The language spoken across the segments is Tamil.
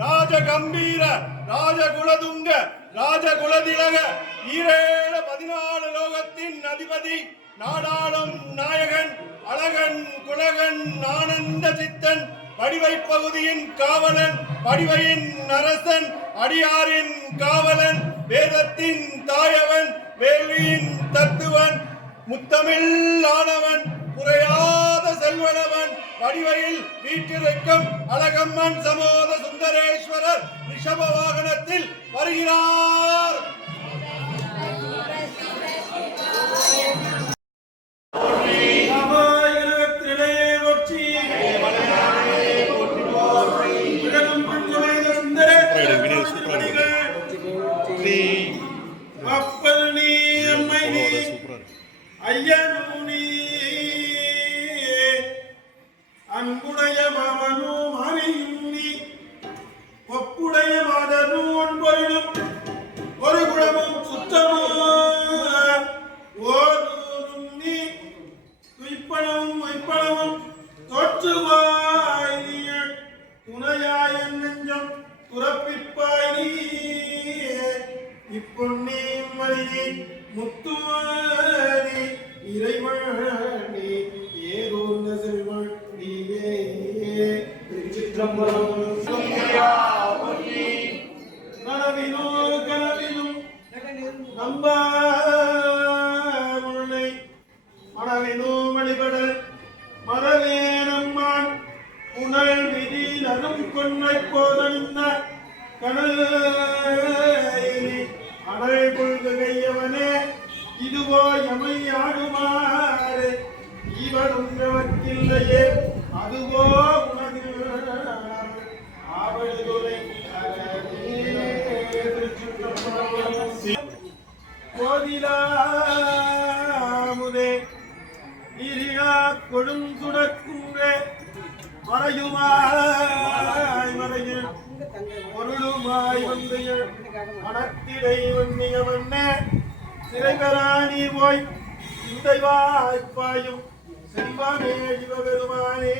ராஜகம்பீர ராஜகுலதுங்க ராஜகுலதிலக ஈரேழு 14 லோகத்தின் அதிபதி நாடாளும் நாயகன் அழகன் குலகன் ஆனந்த சித்தன் வடிவை பகுதியின் காவலன் வடிவையின் அரசன் அடியாரின் காவலன் வேதத்தின் தாயவன் வேள்வியின் தத்துவன் முத்தமிழ் ஆனவன் குறையாத செல்வனவன் வடிவையில் வீட்டிற்கும் அழகம்மன் சமோத சுந்தரேஸ்வரர் ரிஷப வாகனத்தில் வருகிறார். அன்புடைய மாமனோ மாறியும் நீ ஒப்புடைய மாதனும் ஒன்பொருளும் ஒரு குணமும் சுத்தமோ ஓரும் நீ துய்ப்பனமும் வைப்பனமும் தோற்றுவாய் நீ துணையாய் நெஞ்சம் துறப்பிப்பாய் நீ இப்பொன்னி மணி முத்துவாரி இறைவனே ஏரோந்த செல்வன் நீயே திருச்சிற்றம்பலம் கனவிலும் நம்பானை மனவினும் வழிபட மரவேனம்மான் புனல் விதி நரும் கொன்னை போதனிந்த கடல் அனல் கொள்கையவனே இதுவோ எமை ஆடுமாறு இவனும் நமக்கில்லையே அதுவோ உனது ஆவடுதுரை கோதிலாமுதே இரியா கொடுந்துடற்குன்றே மறையுமாய் மறையில் பொருளுமாய் வந்தைய மனத்திடை வந்தியவண்ண சிறைபராணி போய் இந்த வாய்ப்பாயும் செல்வமே சிவபெருமானே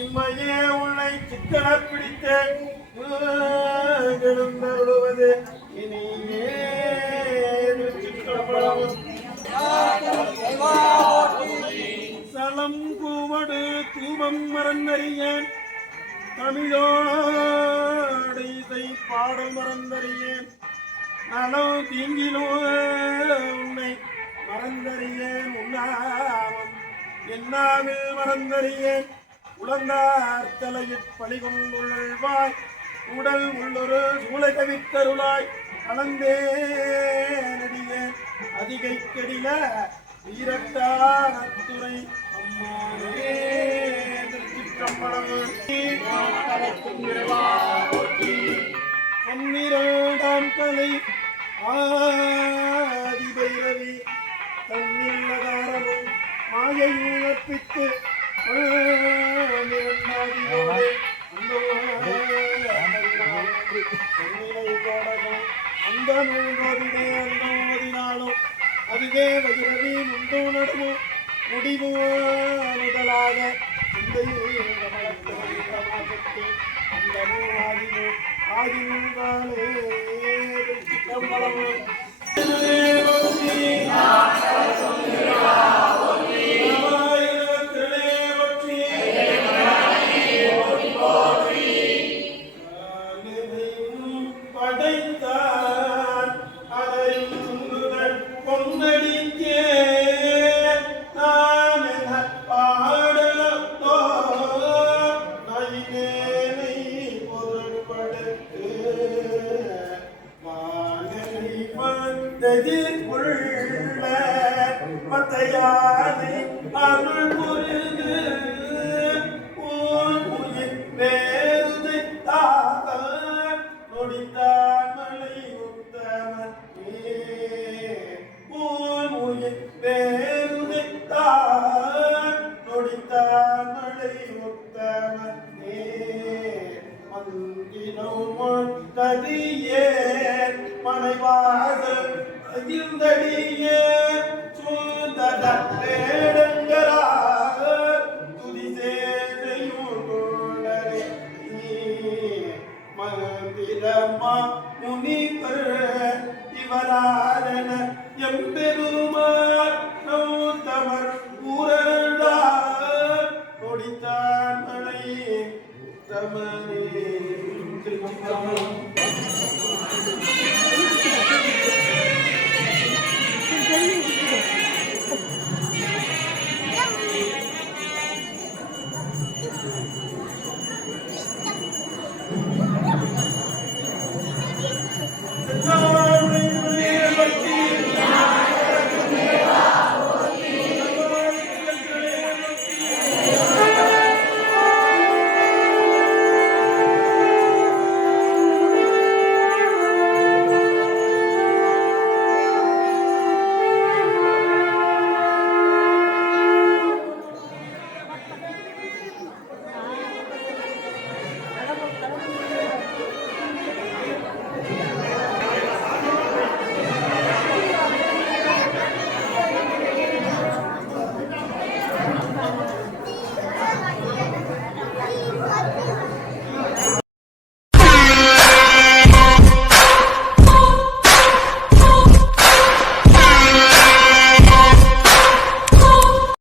இம்மையே உன்னை சிக்கன பிடித்தேன் எழுந்தருளுவது இனியே சலம் கூமடு தூபம் மறந்தறியேன் தமிழோடு இசை பாடல் மறந்தறியேன் நலம் தீங்கிலோ உன்னை மறந்தறியேன் உண்ணாமம் என்னாவில் மறந்தறியேன் உலந்தார் தலையிற் பழிகொண்டுள்வாய் உடல் உள்ளொரு சூளை கவித்தருளாய் அளந்தேனடிய அதிகை கெடில வீரட்டானத்துறை அம்மாவே திருச்சிற்றம்பலம் பொன்னிரண்டாம் கலை ஆதிபைரவி தன்னில்லதாரமும் மாயையும் அற்பித்து அந்த நூலோதினே அந்த ஓதினாலும் அதுவே வஜிரவி முந்தோ நடுவோ முடிவு முதலாக இந்த அந்த நூலாதினோ ஆதினூதானே சிற்றம்பலமும் மத்தையானை அருள் புரிந்து வேறு நொடித்தான் மலை உத்தமனே வேறு நொடித்தான் மலை உத்தமனே மந்தினோன் கதியே மனைவாசல் இருந்தடியே சுந்தரே